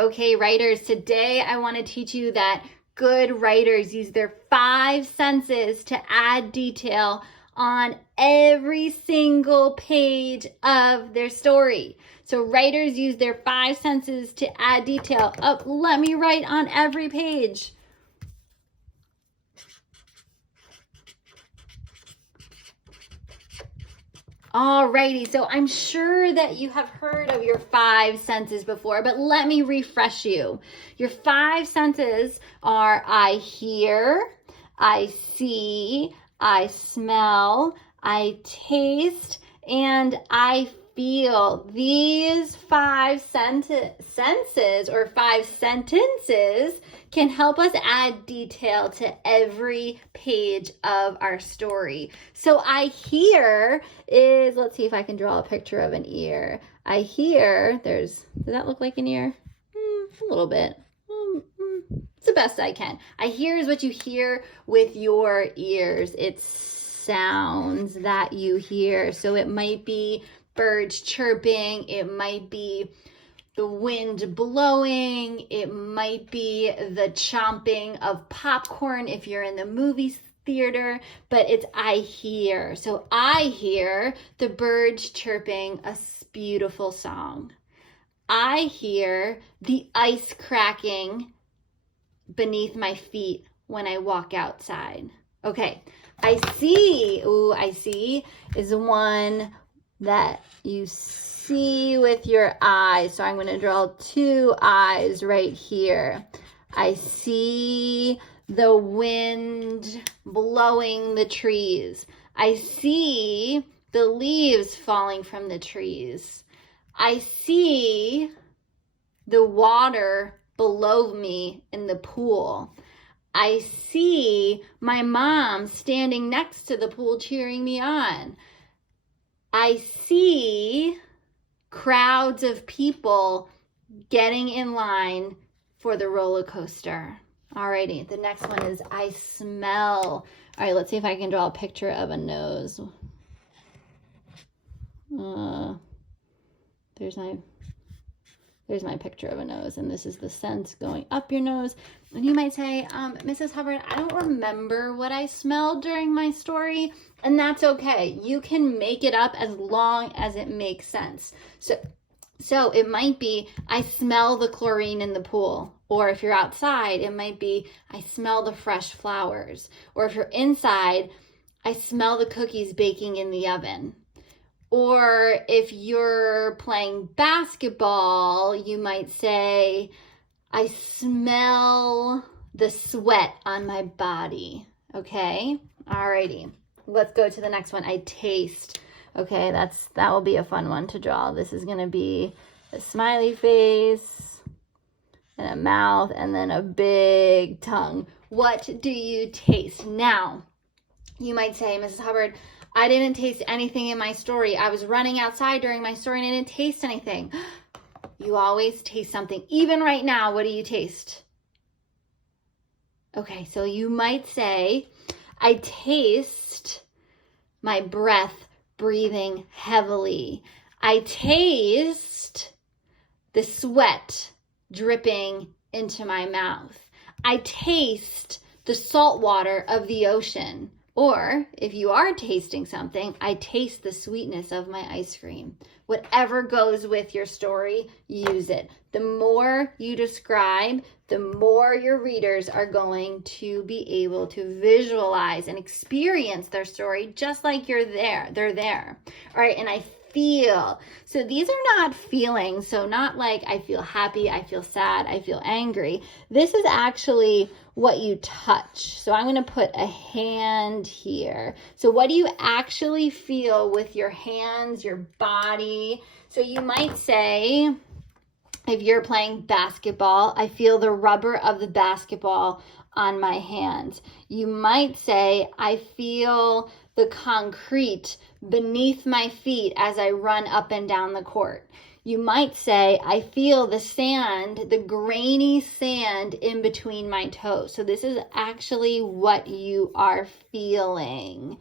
Okay, writers, today I want to teach you that good writers use their 5 senses to add detail on every single page of their story. So writers use their 5 senses to add detail. Oh, let me write on every page. Alrighty, so I'm sure that you have heard of your 5 senses before, but let me refresh you. Your 5 senses are I hear, I see, I smell, I taste, and I feel. These 5 senses or 5 sentences can help us add detail to every page of our story. So I hear is, let's see if I can draw a picture of an ear. I hear, does that look like an ear? A little bit. It's the best I can. I hear is what you hear with your ears. It's sounds that you hear. So it might be birds chirping, it might be the wind blowing, it might be the chomping of popcorn if you're in the movie theater, but it's I hear. So I hear the birds chirping a beautiful song. I hear the ice cracking beneath my feet when I walk outside. Okay, I see is the one that you see with your eyes. So I'm going to draw 2 eyes right here. I see the wind blowing the trees. I see the leaves falling from the trees. I see the water below me in the pool. I see my mom standing next to the pool cheering me on. I see crowds of people getting in line for the roller coaster. Alrighty, the next one is I smell. All right, let's see if I can draw a picture of a nose. There's my picture of a nose, and this is the scent going up your nose. And you might say, Mrs. Hubbard, I don't remember what I smelled during my story, and that's okay. You can make it up as long as it makes sense. So it might be, I smell the chlorine in the pool. Or if you're outside, it might be, I smell the fresh flowers. Or if you're inside, I smell the cookies baking in the oven. Or if you're playing basketball, you might say, I smell the sweat on my body. Okay? Alrighty. Let's go to the next one. I taste. Okay, that will be a fun one to draw. This is going to be a smiley face and a mouth and then a big tongue. What do you taste? Now, you might say, Mrs. Hubbard, I didn't taste anything in my story. I was running outside during my story and I didn't taste anything. You always taste something. Even right now, what do you taste? Okay, so you might say, I taste my breath breathing heavily. I taste the sweat dripping into my mouth. I taste the salt water of the ocean. Or if you are tasting something, I taste the sweetness of my ice cream. Whatever goes with your story, use it. The more you describe, the more your readers are going to be able to visualize and experience their story just like you're there. They're there. All right, and I feel. So these are not feelings. So not like I feel happy, I feel sad, I feel angry. This is actually what you touch. So I'm going to put a hand here. So what do you actually feel with your hands, your body? So you might say, if you're playing basketball, I feel the rubber of the basketball on my hands. You might say, I feel the concrete beneath my feet as I run up and down the court. You might say, I feel the sand, the grainy sand in between my toes. So this is actually what you are feeling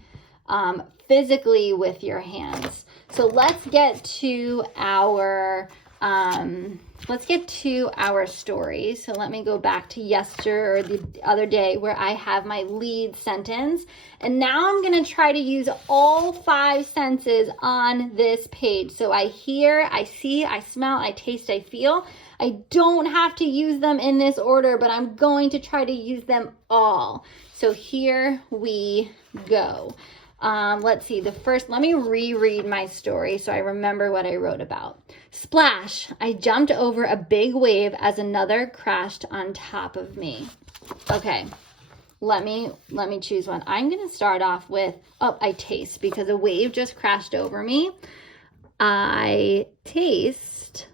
physically with your hands. So let's get to our Let's get to our stories. So let me go back to yesterday or the other day where I have my lead sentence. And now I'm going to try to use all 5 senses on this page. So I hear, I see, I smell, I taste, I feel. I don't have to use them in this order, but I'm going to try to use them all. So here we go. Let's see, let me reread my story so I remember what I wrote about. Splash, I jumped over a big wave as another crashed on top of me. Okay, let me choose one. I'm going to start off with, I taste, because a wave just crashed over me. I taste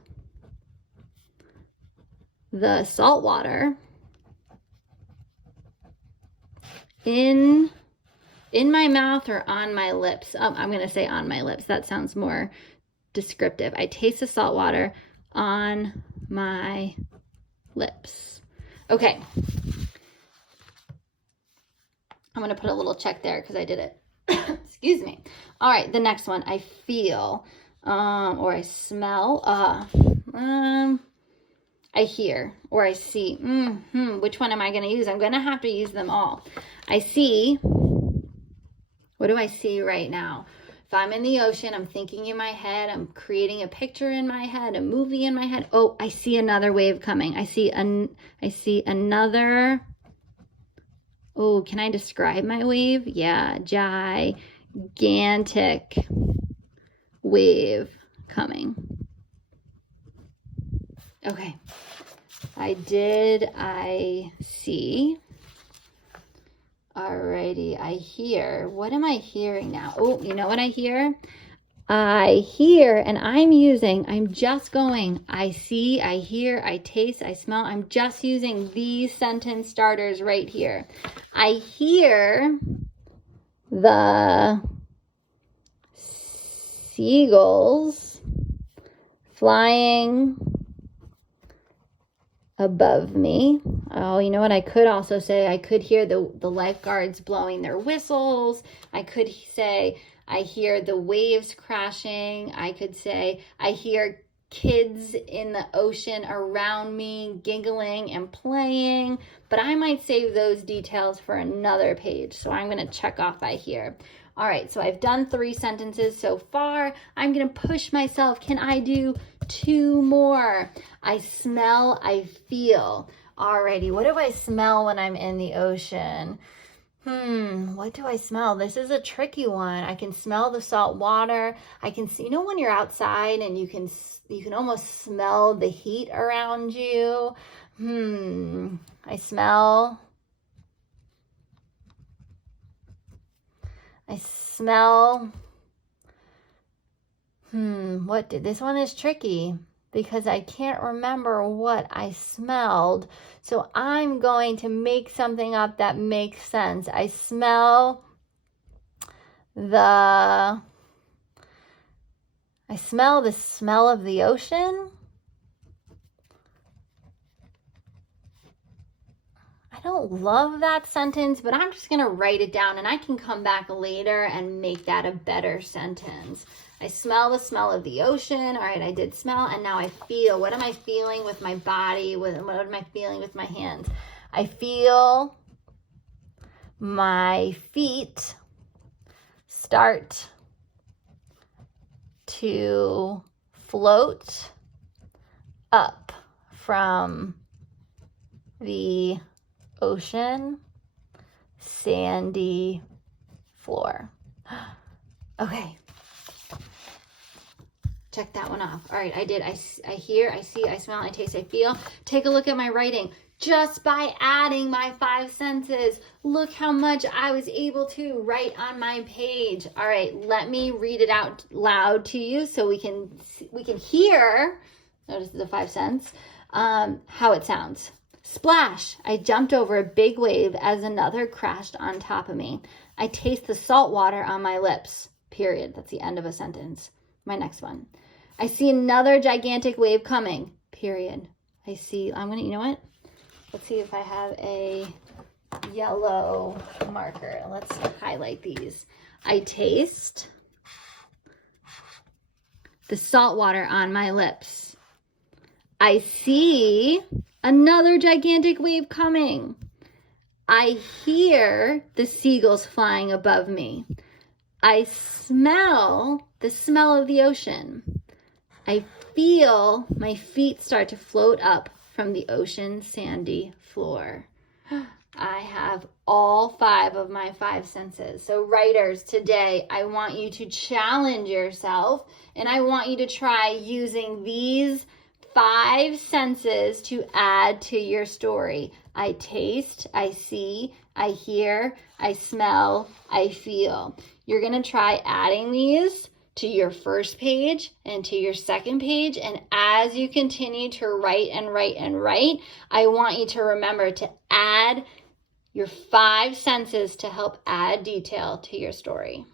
the salt water in my mouth or on my lips. I'm going to say on my lips. That sounds more descriptive. I taste the salt water on my lips. Okay. I'm going to put a little check there because I did it. Excuse me. All right, the next one. I feel or I smell. I hear or I see. Which one am I going to use? I'm going to have to use them all. I see. What do I see right now? If I'm in the ocean, I'm thinking in my head, I'm creating a picture in my head, a movie in my head. Oh, I see another wave coming. I see another. Oh, can I describe my wave? Yeah, gigantic wave coming. Okay. I see. Alrighty, I hear. What am I hearing now? Oh, you know what I hear? I hear, and I'm just going, I see, I hear, I taste, I smell. I'm just using these sentence starters right here. I hear the seagulls flying above me. Oh, you know what? I could also say I could hear the lifeguards blowing their whistles. I could say I hear the waves crashing. I could say I hear kids in the ocean around me giggling and playing. But I might save those details for another page. So I'm going to check off I hear. All right, so I've done 3 sentences so far. I'm going to push myself. Can I do 2 more? I smell, I feel. Alrighty, what do I smell when I'm in the ocean? What do I smell? This is a tricky one. I can smell the salt water. I can see, when you're outside and you can almost smell the heat around you. I smell. This one is tricky because I can't remember what I smelled. So I'm going to make something up that makes sense. I smell the smell of the ocean. I don't love that sentence, but I'm just going to write it down and I can come back later and make that a better sentence. I smell the smell of the ocean. All right, I did smell, and now I feel. What am I feeling with my body? What am I feeling with my hands? I feel my feet start to float up from the ocean sandy floor. Okay. Check that one off. All right, I did. I hear, I see, I smell, I taste, I feel. Take a look at my writing. Just by adding my 5 senses, look how much I was able to write on my page. All right, let me read it out loud to you so we can hear, notice the 5 cents, how it sounds. Splash, I jumped over a big wave as another crashed on top of me. I taste the salt water on my lips, period. That's the end of a sentence. My next one. I see another gigantic wave coming, period. You know what? Let's see if I have a yellow marker. Let's highlight these. I taste the salt water on my lips, I see another gigantic wave coming. I hear the seagulls flying above me. I smell the smell of the ocean. I feel my feet start to float up from the ocean's sandy floor. I have all 5 of my 5 senses. So writers, today I want you to challenge yourself, and I want you to try using these 5 senses to add to your story. I taste, I see, I hear, I smell, I feel. You're going to try adding these to your first page and to your second page. And as you continue to write and write and write, I want you to remember to add your 5 senses to help add detail to your story.